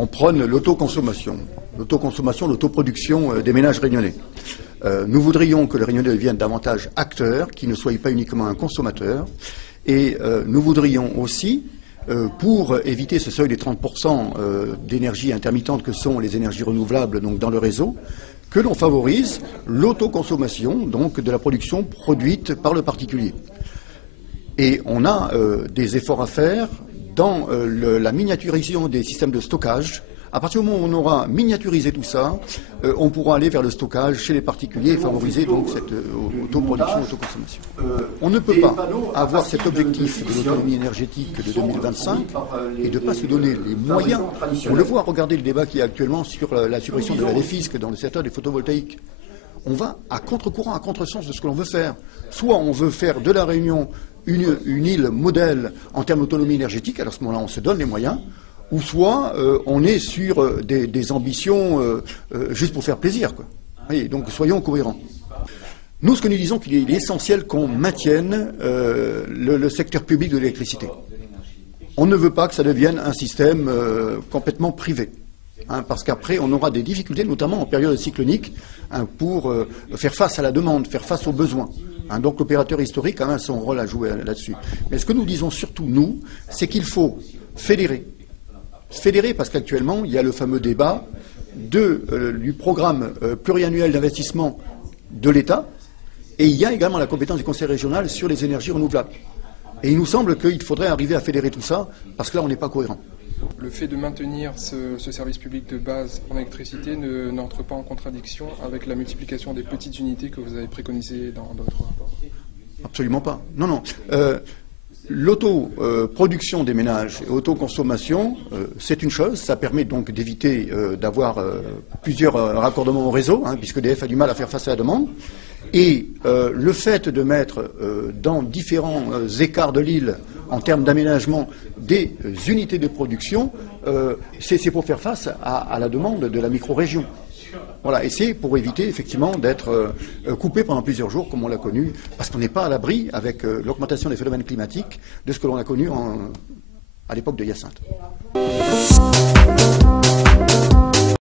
on prône l'autoconsommation, l'autoproduction des ménages réunionnais. Nous voudrions que les Réunionnais deviennent davantage acteurs, qu'ils ne soient pas uniquement un consommateur. Et nous voudrions aussi, pour éviter ce seuil des 30% d'énergie intermittente que sont les énergies renouvelables donc dans le réseau, que l'on favorise l'autoconsommation donc de la production produite par le particulier. Et on a des efforts à faire dans la miniaturisation des systèmes de stockage. À partir du moment où on aura miniaturisé tout ça, on pourra aller vers le stockage chez les particuliers et favoriser donc cette autoproduction, autoconsommation. On ne peut pas avoir cet objectif de l'autonomie énergétique de 2025 et de ne pas se donner les moyens. On le voit, regardez le débat qu'il y a actuellement sur la suppression de la défisque dans le secteur des photovoltaïques. On va à contre-courant, à contre-sens de ce que l'on veut faire. Soit on veut faire de la Réunion une île modèle en termes d'autonomie énergétique, alors à ce moment-là on se donne les moyens, ou soit on est sur des ambitions juste pour faire plaisir, quoi. Et donc soyons cohérents. Nous, ce que nous disons, qu'il est essentiel qu'on maintienne le secteur public de l'électricité. On ne veut pas que ça devienne un système complètement privé. Parce qu'après, on aura des difficultés, notamment en période cyclonique, pour faire face à la demande, faire face aux besoins. Donc l'opérateur historique a son rôle à jouer là-dessus. Mais ce que nous disons surtout, nous, c'est qu'il faut fédérer. Fédérer parce qu'actuellement, il y a le fameux débat du programme pluriannuel d'investissement de l'État, et il y a également la compétence du Conseil régional sur les énergies renouvelables. Et il nous semble qu'il faudrait arriver à fédérer tout ça, parce que là, on n'est pas cohérent. Le fait de maintenir ce service public de base en électricité n'entre pas en contradiction avec la multiplication des petites unités que vous avez préconisées dans votre rapport? Absolument pas. Non, non. L'autoproduction des ménages et autoconsommation, c'est une chose. Ça permet donc d'éviter d'avoir plusieurs raccordements au réseau, puisque EDF a du mal à faire face à la demande. Et le fait de mettre dans différents écarts de l'île, en termes d'aménagement, des unités de production, c'est pour faire face à la demande de la micro-région. Voilà, et c'est pour éviter effectivement d'être coupé pendant plusieurs jours, comme on l'a connu, parce qu'on n'est pas à l'abri, avec l'augmentation des phénomènes climatiques, de ce que l'on a connu à l'époque de Hyacinthe.